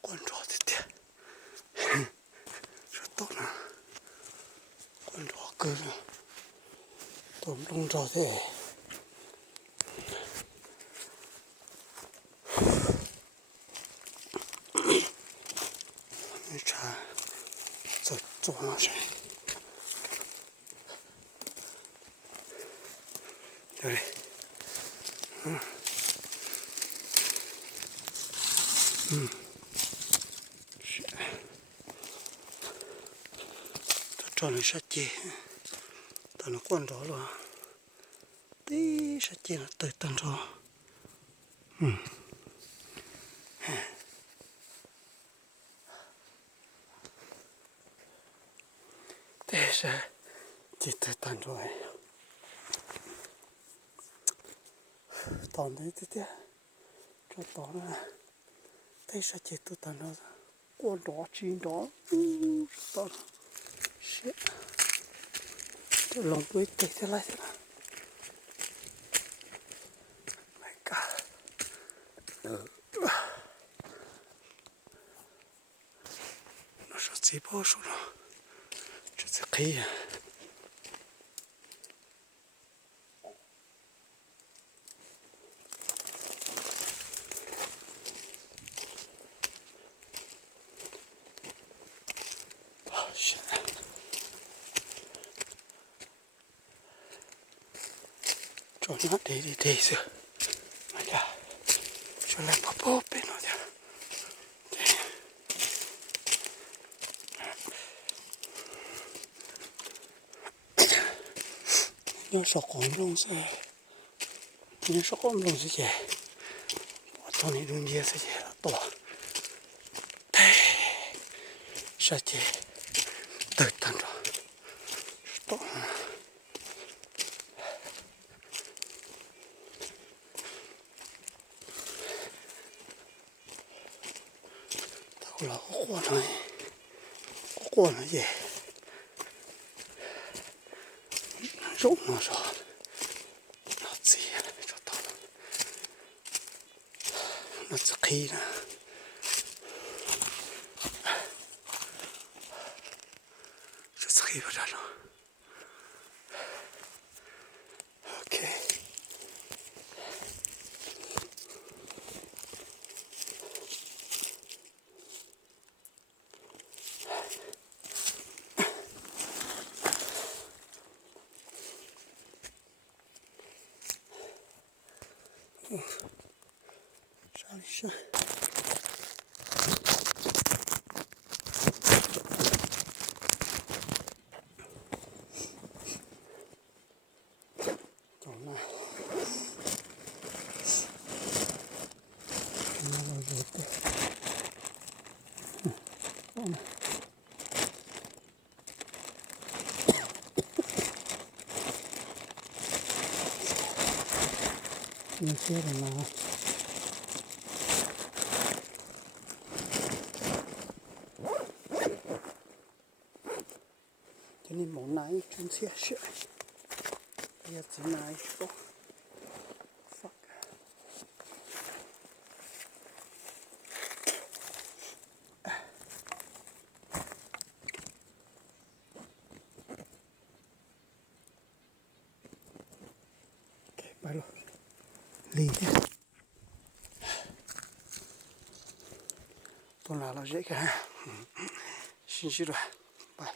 关着的点，这到哪？关着哥呢，都弄着的。你查，这做那谁？对，是，这里是街，到那关着了，对，是街了，对，等着，对是，这对等着哎，到那这点，这到那，对是街都等着，关着进着，到了，是，这龙龟对起来了。My God，那是最保守了，这才可以。是，这那对是，哎呀，就来跑跑别那点。你说光荣是，你说光荣是些，我当你中间是些多，哎，是些，都当着，多。到了过了也，肉那时候，那贼了，这到了，那只黑了，这只黑不着了。OK。上里是，走那，那个有的，走那，你接着拿。这里冇奶，真是是，也只奶不。fuck。OK，拜了，离的，都拿了这个，信息了，拜。